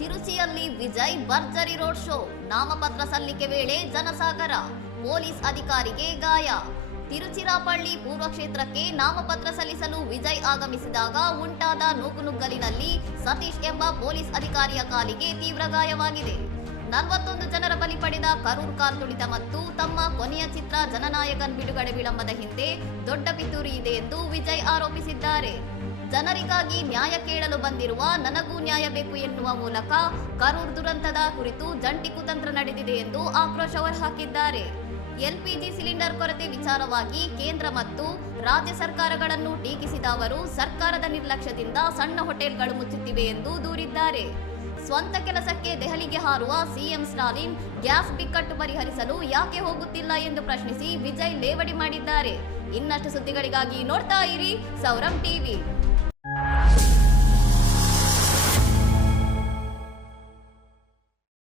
ತಿರುಚಿಯಲ್ಲಿ ವಿಜಯ್ ಭರ್ಜರಿ road show, ನಾಮಪತ್ರ ಸಲ್ಲಿಕೆ ವೇಳೆ ಜನಸಾಗರ, ಪೊಲೀಸ್ ಅಧಿಕಾರಿಗೆ ಗಾಯ. ತಿರುಚಿರಾಪಳ್ಳಿ ಪೂರ್ವ ಕ್ಷೇತ್ರಕ್ಕೆ ನಾಮಪತ್ರ ಸಲ್ಲಿಸಲು ವಿಜಯ್ ಆಗಮಿಸಿದಾಗ ಉಂಟಾದ ನೂಕುನುಗ್ಗಲಿನಲ್ಲಿ ಸತೀಶ್ ಎಂಬ ಪೊಲೀಸ್ ಅಧಿಕಾರಿಯ ಕಾಲಿಗೆ ತೀವ್ರ ಗಾಯವಾಗಿದೆ. 41 ಜನರ ಬಲಿ ಪಡೆದ ಕರೂರ್ ಕಾಲ್ತುಳಿತ ಮತ್ತು ತಮ್ಮ ಕೊನೆಯ ಚಿತ್ರ ಜನನಾಯಕನ್ ಬಿಡುಗಡೆ ವಿಳಂಬದ ಹಿಂದೆ ದೊಡ್ಡ ಪಿತೂರಿ ಇದೆ ಎಂದು ವಿಜಯ್ ಆರೋಪಿಸಿದ್ದಾರೆ. ಜನರಿಗಾಗಿ ನ್ಯಾಯ ಕೇಳಲು ಬಂದಿರುವ ನನಗೂ ನ್ಯಾಯ ಬೇಕು ಎನ್ನುವ ಮೂಲಕ ಕರೂರ್ ದುರಂತದ ಕುರಿತು ಜಂಟಿ ಕುತಂತ್ರ ನಡೆದಿದೆ ಎಂದು ಆಕ್ರೋಶ ಹೊರಹಾಕಿದ್ದಾರೆ. ಎಲ್ಪಿಜಿ ಸಿಲಿಂಡರ್ ಕೊರತೆ ವಿಚಾರವಾಗಿ ಕೇಂದ್ರ ಮತ್ತು ರಾಜ್ಯ ಸರ್ಕಾರಗಳನ್ನು ಟೀಕಿಸಿದ ಅವರು ಸರ್ಕಾರದ ನಿರ್ಲಕ್ಷ್ಯದಿಂದ ಸಣ್ಣ ಹೋಟೆಲ್ಗಳು ಮುಚ್ಚುತ್ತಿವೆ ಎಂದು ದೂರಿದ್ದಾರೆ. ಸ್ವಂತ ಕೆಲಸಕ್ಕೆ ದೆಹಲಿಗೆ ಹಾರುವ ಸಿಎಂ ಸ್ಟಾಲಿನ್ ಗ್ಯಾಸ್ ಬಿಕ್ಕಟ್ಟು ಪರಿಹರಿಸಲು ಯಾಕೆ ಹೋಗುತ್ತಿಲ್ಲ ಎಂದು ಪ್ರಶ್ನಿಸಿ ವಿಜಯ್ ಲೇವಡಿ ಮಾಡಿದ್ದಾರೆ. ಇನ್ನಷ್ಟು ಸುದ್ದಿಗಳಿಗಾಗಿ ನೋಡ್ತಾ ಇರಿ ಸೌರಂ ಟಿವಿ.